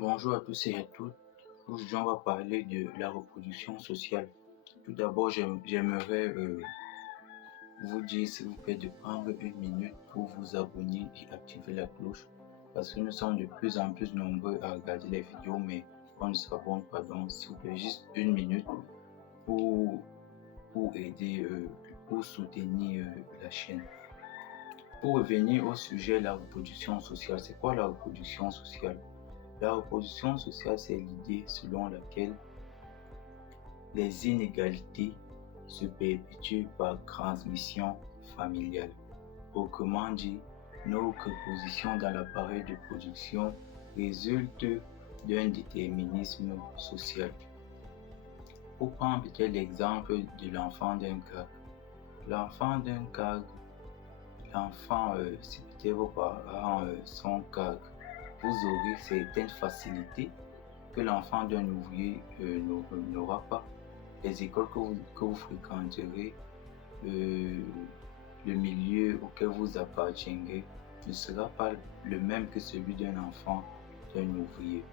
Bonjour à tous et à toutes. Aujourd'hui, on va parler de la reproduction sociale. Tout d'abord, j'aimerais vous dire, s'il vous plaît, de prendre une minute pour vous abonner et activer la cloche. Parce que nous sommes de plus en plus nombreux à regarder les vidéos, mais on ne s'abonne pas. Donc, s'il vous plaît, juste une minute pour, pour aider, pour soutenir la chaîne. Pour revenir au sujet de la reproduction sociale, c'est quoi la reproduction sociale? La reproduction sociale, c'est l'idée selon laquelle les inégalités se perpétuent par transmission familiale. Autrement dit, nos propositions dans l'appareil de production résultent d'un déterminisme social. Pour prendre peut-être l'exemple de l'enfant d'un CAG. L'enfant d'un CAG, si peut-être vos parents sont CAG, vous aurez certaines facilités que l'enfant d'un ouvrier n'aura pas. Les écoles que vous fréquenterez, le milieu auquel vous appartiendrez ne sera pas le même que celui d'un enfant d'un ouvrier.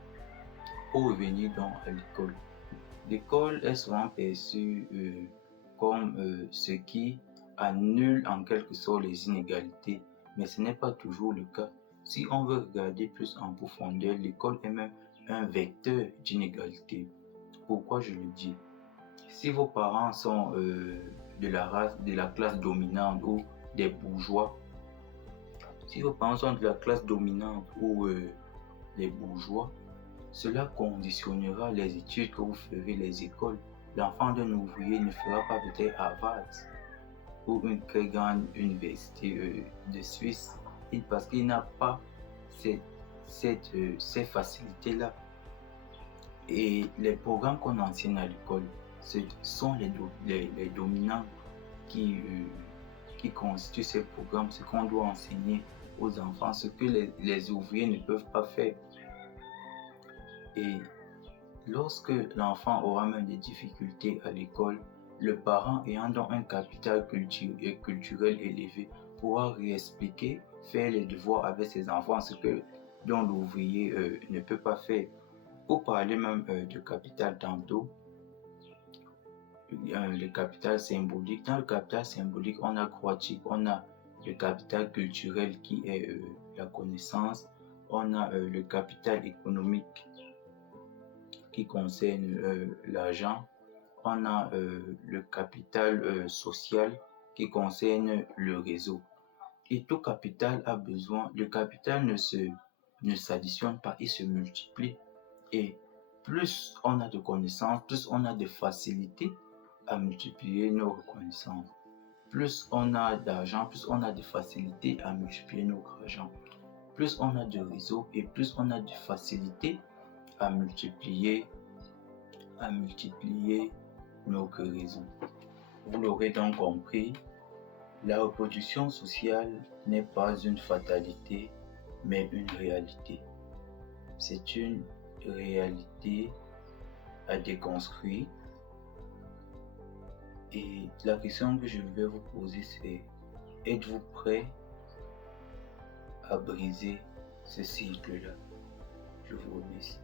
Pour revenir donc à l'école, l'école est souvent perçue comme ce qui annule en quelque sorte les inégalités, mais ce n'est pas toujours le cas. Si on veut regarder plus en profondeur, l'école est même un vecteur d'inégalité. Pourquoi je le dis? Si vos parents sont de la classe dominante ou des bourgeois, si vos parents sont de la classe dominante ou des bourgeois, cela conditionnera les études que vous ferez, les écoles. L'enfant d'un ouvrier ne fera pas peut-être Harvard ou une très grande université de Suisse parce qu'il n'a pas ces facilités-là. Et les programmes qu'on enseigne à l'école, ce sont les dominants qui constituent ces programmes, ce qu'on doit enseigner aux enfants, ce que les ouvriers ne peuvent pas faire. Et lorsque l'enfant aura même des difficultés à l'école, le parent ayant donc un capital culturel élevé pourra réexpliquer, faire les devoirs avec ses enfants, ce que dont l'ouvrier ne peut pas faire. Pour parler même de capital tantôt, le capital symbolique. Dans le capital symbolique, on a quoi? On a le capital culturel qui est la connaissance. On a le capital économique qui concerne l'argent. On a le capital social qui concerne le réseau. Et tout capital a besoin, le capital ne s'additionne pas, il se multiplie. Et plus on a de connaissances, plus on a de facilité à multiplier nos reconnaissances. Plus on a d'argent, plus on a de facilité à multiplier notre argent. Plus on a de réseau et plus on a de facilité à multiplier notre réseau. Vous l'aurez donc compris, la reproduction sociale n'est pas une fatalité, mais une réalité. C'est une réalité à déconstruire. Et la question que je vais vous poser, c'est: êtes-vous prêt à briser ce cycle-là? Je vous remercie.